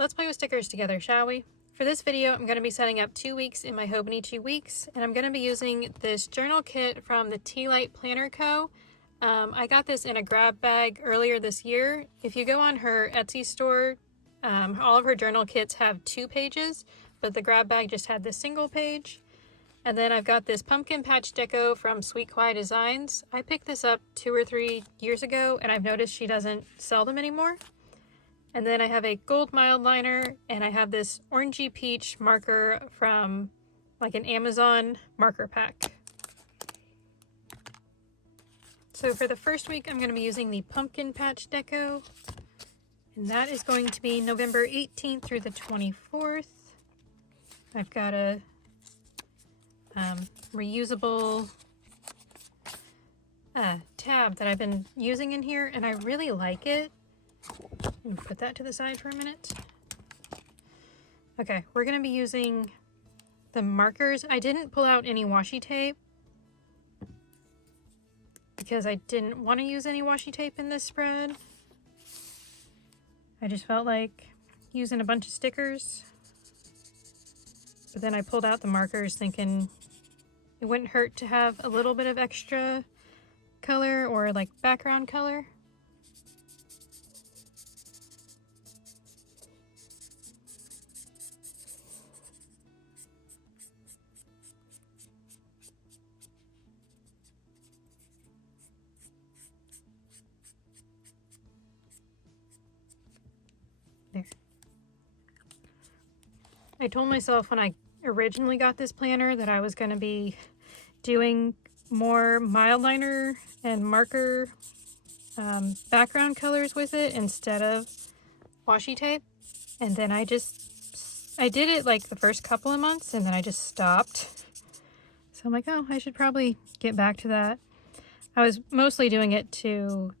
Let's play with stickers together, shall we? For this video, I'm going to be setting up 2 weeks in my Hobonichi Weeks, and I'm going to be using this journal kit from the Tea Light Planner Co. I got this in a grab bag earlier this year. If you go on her Etsy store, all of her journal kits have 2 pages, but the grab bag just had the single page. And then I've got this pumpkin patch deco from Sweet Kawaii Designs. I picked this up 2 or 3 years ago, and I've noticed she doesn't sell them anymore. And then I have a gold mild liner, and I have this orangey peach marker from like an Amazon marker pack. So for the first week, I'm going to be using the pumpkin patch deco, and that is going to be November 18th through the 24th. I've got a reusable tab that I've been using in here, and I really like it. Put that to the side for a minute. Okay, we're going to be using the markers. I didn't pull out any washi tape because I didn't want to use any washi tape in this spread. I just felt like using a bunch of stickers. But then I pulled out the markers thinking it wouldn't hurt to have a little bit of extra color or like background color. There. I told myself when I originally got this planner that I was going to be doing more mild liner and marker background colors with it instead of washi tape. And then I did it like the first couple of months, and then I just stopped. So I'm like, oh, I should probably get back to that. I was mostly doing it to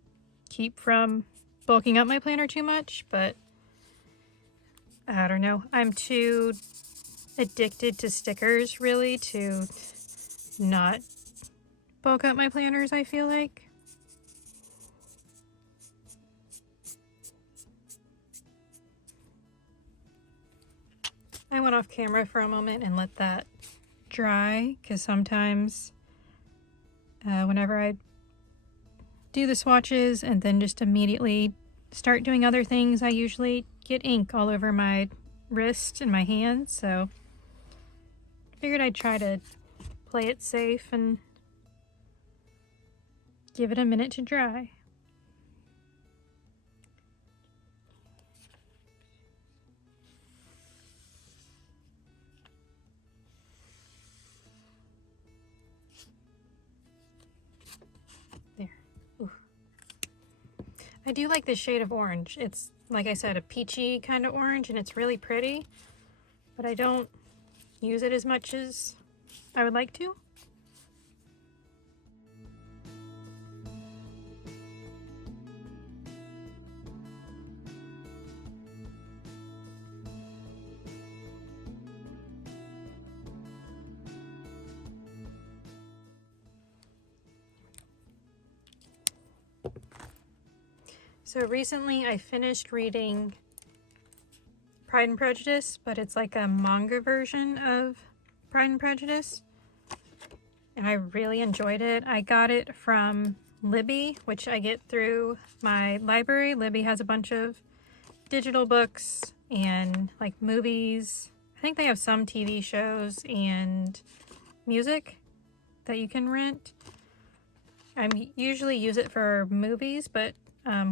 keep from bulking up my planner too much, but I don't know. I'm too addicted to stickers, really, to not bulk up my planners, I feel like. I went off camera for a moment and let that dry, because sometimes whenever I do the swatches and then just immediately start doing other things, I usually get ink all over my wrist and my hands, so I figured I'd try to play it safe and give it a minute to dry. There. Ooh. I do like this shade of orange. It's, like I said, a peachy kind of orange, and it's really pretty, but I don't use it as much as I would like to. So recently I finished reading Pride and Prejudice, but it's like a manga version of Pride and Prejudice, and I really enjoyed it. I got it from Libby, which I get through my library. Libby has a bunch of digital books and like movies. I think they have some TV shows and music that you can rent. I usually use it for movies, but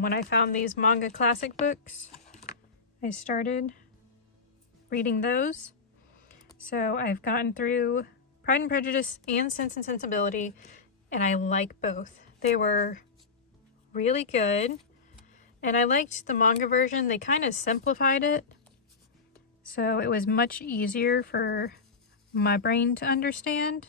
when I found these manga classic books, I started reading those. So I've gotten through Pride and Prejudice and Sense and Sensibility, and I like both. They were really good, and I liked the manga version. They kind of simplified it, so it was much easier for my brain to understand.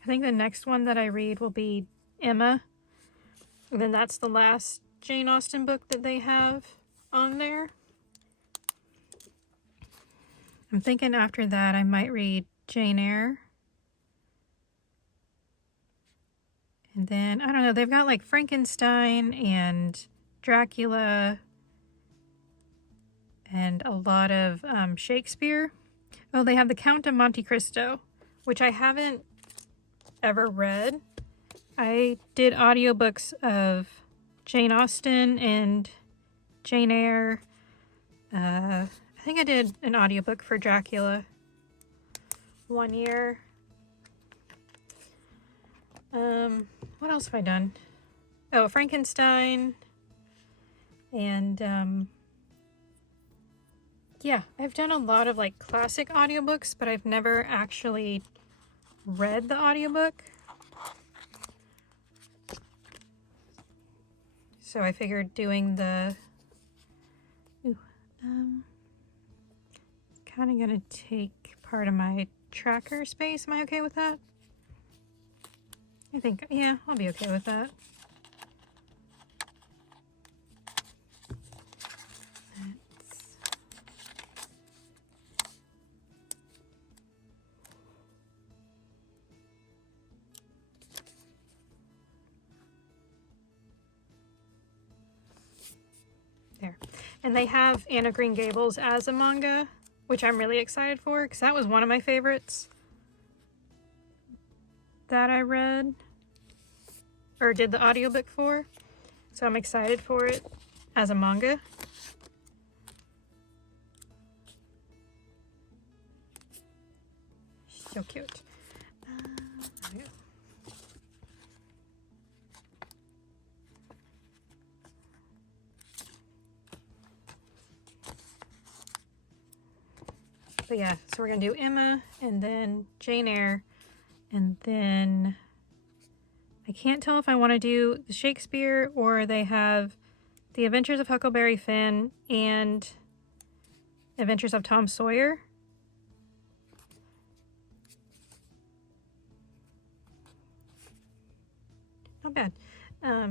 I think the next one that I read will be Emma, and then that's the last Jane Austen book that they have on there. I'm thinking after that I might read Jane Eyre, and And then, I don't know, they've got like Frankenstein and Dracula and a lot of Shakespeare. Oh, they have the Count of Monte Cristo, which I haven't ever read. I did audiobooks of Jane Austen and Jane Eyre. I think I did an audiobook for Dracula one year. What else have I done? Oh, Frankenstein. And yeah, I've done a lot of like classic audiobooks, but I've never actually read the audiobook. So I figured doing the kind of gonna take part of my tracker space. Am I okay with that? I think, yeah, I'll be okay with that. There. And they have Anne of Green Gables as a manga, which I'm really excited for because that was one of my favorites that I read or did the audiobook for. So I'm excited for it as a manga. So cute. Yeah. But yeah, so we're gonna do Emma and then Jane Eyre, and then I can't tell if I want to do the Shakespeare or they have The Adventures of Huckleberry Finn and Adventures of Tom Sawyer. Not bad.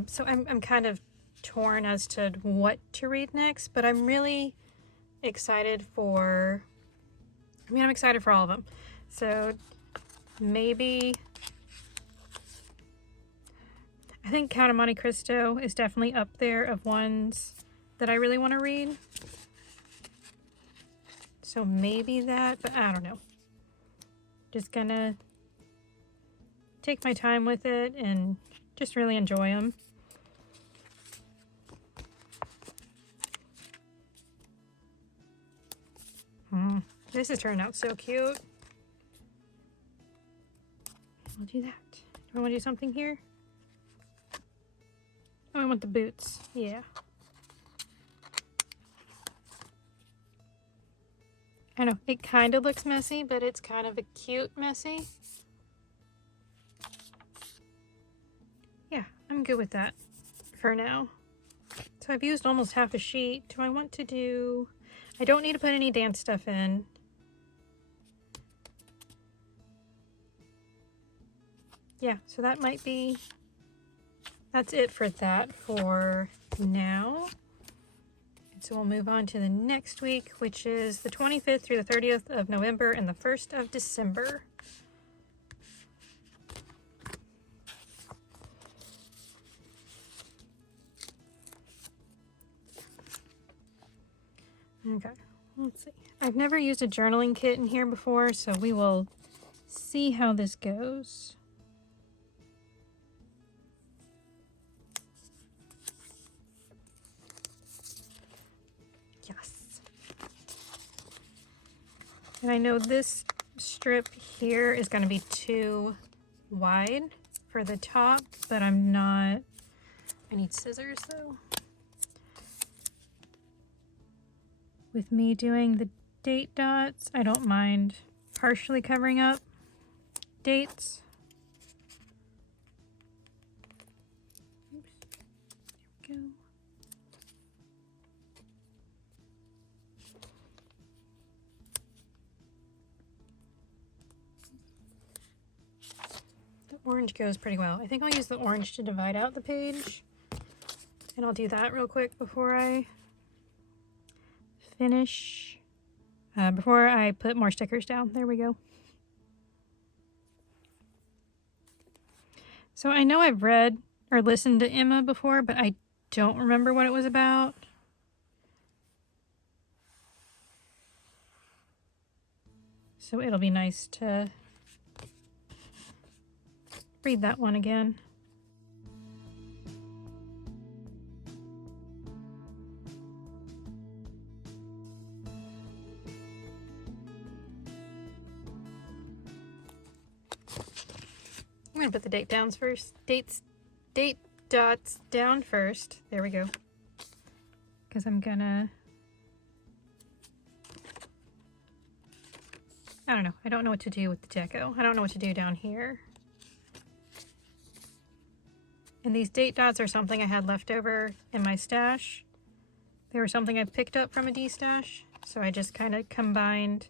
So I'm kind of torn as to what to read next, but I'm really excited for, I'm excited for all of them. So maybe, I think Count of Monte Cristo is definitely up there of ones that I really want to read. So maybe that, but I don't know. Just gonna take my time with it and just really enjoy them. This has turned out so cute. I'll do that. Do I want to do something here? Oh, I want the boots. Yeah. I know, it kind of looks messy, but it's kind of a cute messy. Yeah, I'm good with that for now. So I've used almost half a sheet. Do I want to do... I don't need to put any dance stuff in. Yeah, so that might be... That's it for that for now. And so we'll move on to the next week, which is the 25th through the 30th of November and the 1st of December. Okay, let's see. I've never used a journaling kit in here before, so we will see how this goes. Yes. And I know this strip here is going to be too wide for the top, but I'm not... I need scissors though. With me doing the date dots, I don't mind partially covering up dates. Oops. There we go. The orange goes pretty well. I think I'll use the orange to divide out the page. And I'll do that real quick before I finish, before I put more stickers down. There we go. So I know I've read or listened to Emma before, but I don't remember what it was about. So it'll be nice to read that one again. I'm gonna put the date down first. Date dots down first. There we go. Because I'm gonna, I don't know. I don't know what to do with the deco. I don't know what to do down here. And these date dots are something I had left over in my stash. They were something I picked up from a D-stash. So I just kind of combined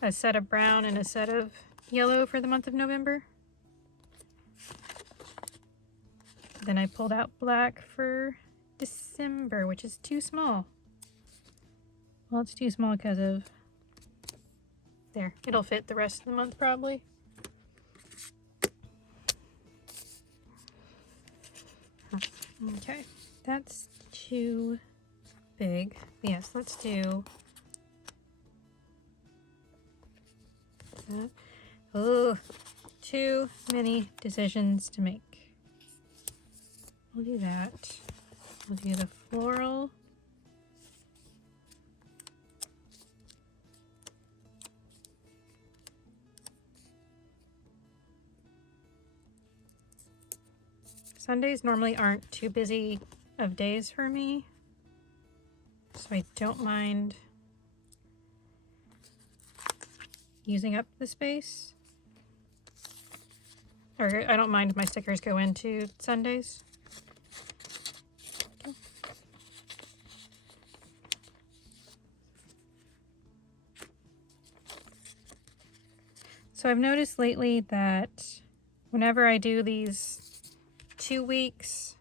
a set of brown and a set of yellow for the month of November. Then I pulled out black for December, which is too small. Well, it's too small because of, there, it'll fit the rest of the month probably. Okay, that's too big. Yes, let's do that. Oh, too many decisions to make. We'll do that. We'll do the floral. Sundays normally aren't too busy of days for me, so I don't mind using up the space. Or I don't mind if my stickers go into Sundays. Okay. So I've noticed lately that whenever I do these 2 weeks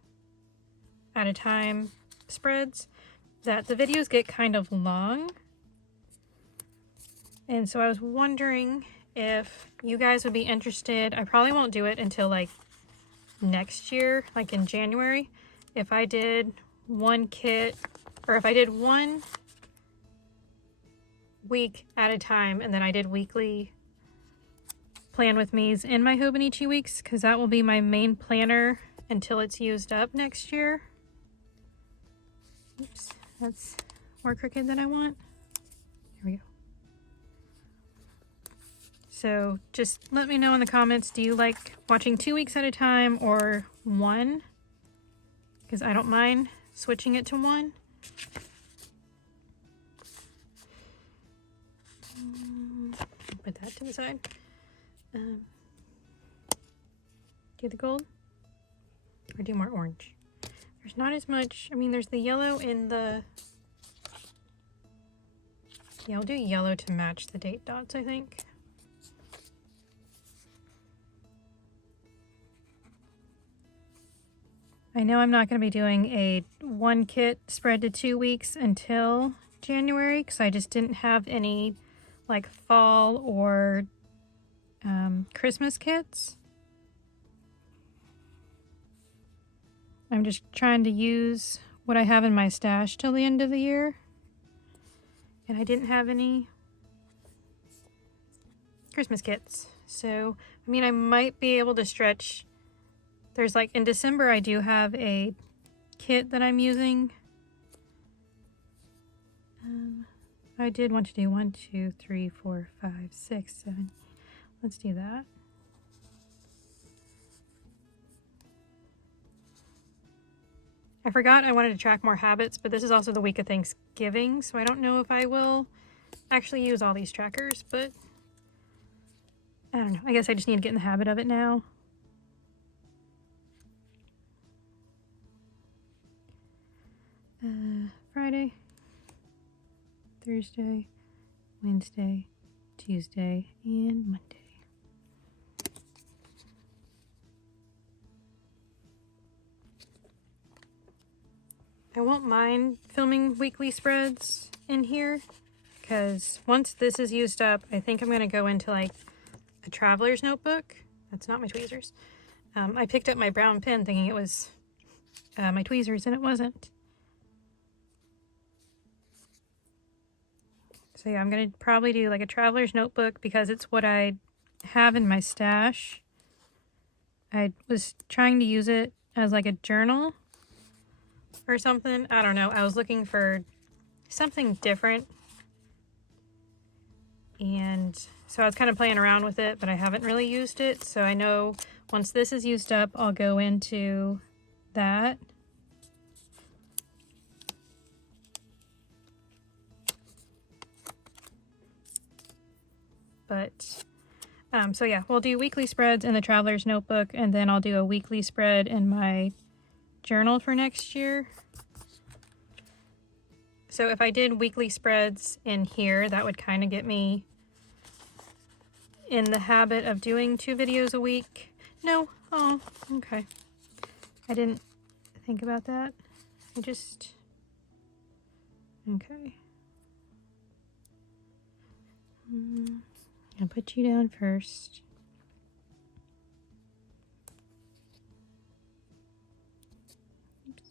at a time spreads, that the videos get kind of long. And so I was wondering if you guys would be interested. I probably won't do it until like next year, like in January. If I did one kit, or if I did 1 week at a time, and then I did weekly plan with me's in my Hobonichi Weeks, because that will be my main planner until it's used up next year. Oops, that's more crooked than I want. There we go. So just let me know in the comments, do you like watching 2 weeks at a time or 1? Because I don't mind switching it to 1. Put that to the side. Do the gold or do more orange? There's not as much. I mean, there's the yellow in the, yeah, I'll do yellow to match the date dots, I think. I know I'm not going to be doing a 1 kit spread to 2 weeks until January, because I just didn't have any like fall or Christmas kits. I'm just trying to use what I have in my stash till the end of the year. And I didn't have any Christmas kits. So, I mean, I might be able to stretch. There's like, in December, I do have a kit that I'm using. I did want to do 1, 2, 3, 4, 5, 6, 7. Let's do that. I forgot I wanted to track more habits, but this is also the week of Thanksgiving, so I don't know if I will actually use all these trackers, but I don't know. I guess I just need to get in the habit of it now. Friday, Thursday, Wednesday, Tuesday, and Monday. I won't mind filming weekly spreads in here, because once this is used up, I think I'm going to go into like a traveler's notebook. That's not my tweezers. I picked up my brown pen thinking it was my tweezers, and it wasn't. So yeah, I'm going to probably do like a traveler's notebook because it's what I have in my stash. I was trying to use it as like a journal or something. I don't know. I was looking for something different. And so I was kind of playing around with it, but I haven't really used it. So I know once this is used up, I'll go into that. But, so yeah, we'll do weekly spreads in the Traveler's Notebook, and then I'll do a weekly spread in my journal for next year. So if I did weekly spreads in here, that would kind of get me in the habit of doing 2 videos a week. No, oh, okay. I didn't think about that. Okay. I'll put you down first. Oops.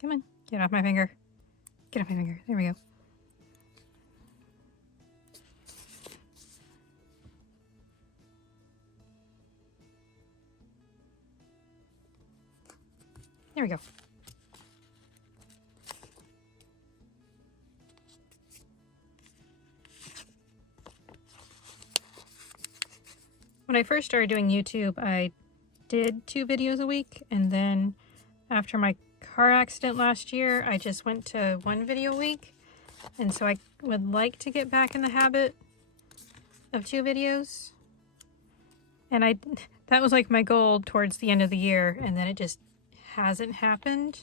Come on, get off my finger. Get off my finger. There we go. There we go. When I first started doing YouTube, I did 2 videos a week, and then after my car accident last year, I just went to 1 video a week, and so I would like to get back in the habit of 2 videos, and that was like my goal towards the end of the year, and then it just hasn't happened.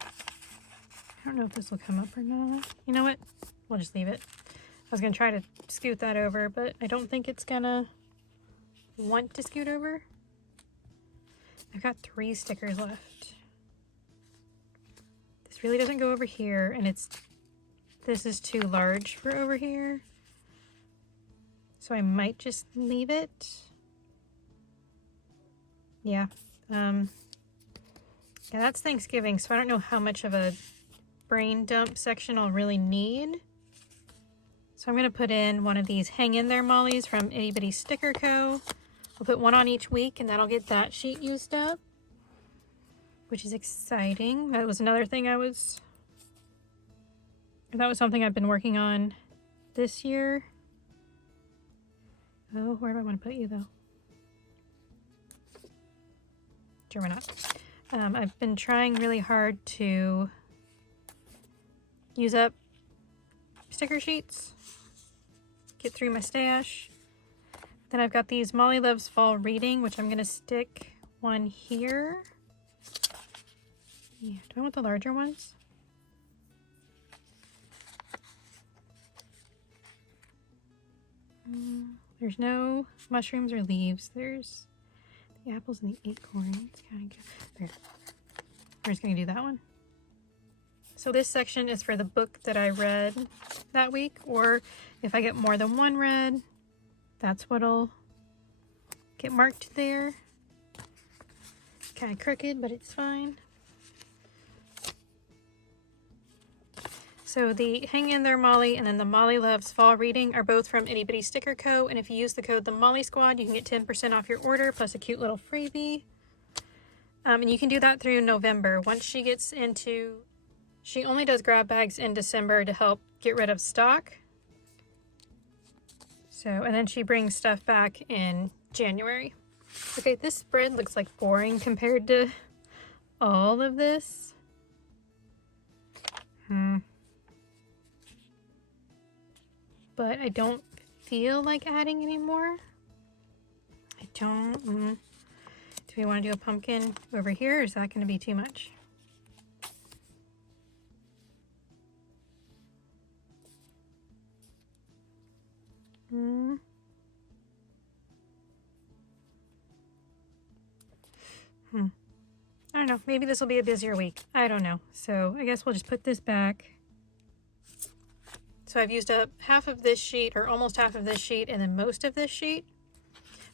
I don't know if this will come up or not. You know what? We'll just leave it. I was gonna try to scoot that over, but I don't think it's gonna want to scoot over. I've got 3 stickers left. This really doesn't go over here, and this is too large for over here. So I might just leave it. Yeah. Yeah, that's Thanksgiving, so I don't know how much of a brain dump section I'll really need. So I'm going to put in one of these Hang In There Mollies from Itty Bitty Sticker Co. I'll put 1 on each week, and that'll get that sheet used up, which is exciting. That was another thing that was something I've been working on this year. Oh, where do I want to put you, though? Sure, why not? I've been trying really hard to use up sticker sheets, get through my stash. Then I've got these Molly Loves Fall Reading, which I'm going to stick one here. Yeah, do I want the larger ones? There's no mushrooms or leaves. There's the apples and the acorns. There. We're just going to do that one. So this section is for the book that I read that week, or if I get more than 1 read, that's what'll get marked there. Kind of crooked, but it's fine. So the Hang In There Molly and then the Molly Loves Fall Reading are both from Itty Bitty Sticker Co. And if you use the code The Molly Squad, you can get 10% off your order plus a cute little freebie. And you can do that through November. Once she gets into, she only does grab bags in December to help get rid of stock. So, and then she brings stuff back in January. Okay, this spread looks like boring compared to all of this. But I don't feel like adding any more. I don't. Do we want to do a pumpkin over here, or is that going to be too much? I don't know. Maybe this will be a busier week. I don't know. So I guess we'll just put this back. So I've used up half of this sheet, or almost half of this sheet, and then most of this sheet.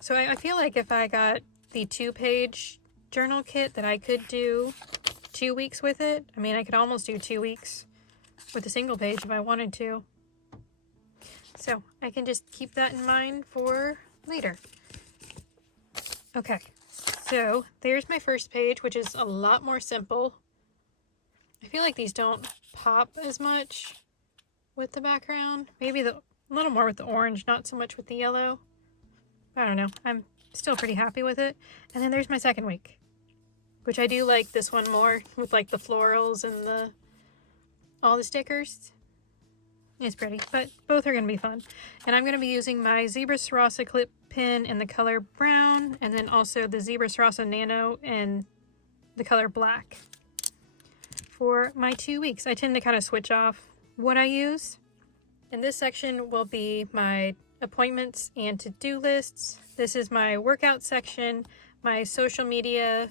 So I feel like if I got the 2-page journal kit that I could do 2 weeks with it. I mean, I could almost do 2 weeks with a single page if I wanted to. So I can just keep that in mind for later. Okay, so there's my first page, which is a lot more simple. I feel like these don't pop as much with the background. Maybe a little more with the orange, not so much with the yellow. I don't know. I'm still pretty happy with it. And then there's my second week, which I do like this one more with like the florals and all the stickers. It's pretty, but both are going to be fun. And I'm going to be using my Zebra Sarasa clip pin in the color brown, and then also the Zebra Sarasa Nano in the color black for my 2 weeks. I tend to kind of switch off what I use. And this section will be my appointments and to-do lists. This is my workout section, my social media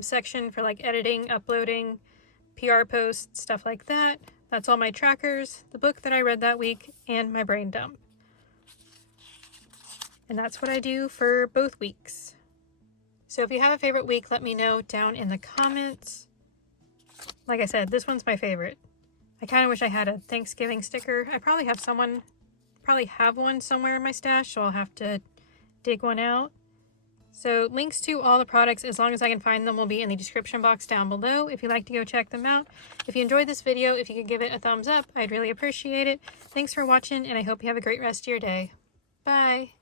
section for like editing, uploading, PR posts, stuff like that. That's all my trackers, the book that I read that week, and my brain dump. And that's what I do for both weeks. So if you have a favorite week, let me know down in the comments. Like I said, this one's my favorite. I kind of wish I had a Thanksgiving sticker. I probably have one somewhere in my stash, so I'll have to dig one out. So links to all the products, as long as I can find them, will be in the description box down below if you'd like to go check them out. If you enjoyed this video, if you could give it a thumbs up, I'd really appreciate it. Thanks for watching, and I hope you have a great rest of your day. Bye!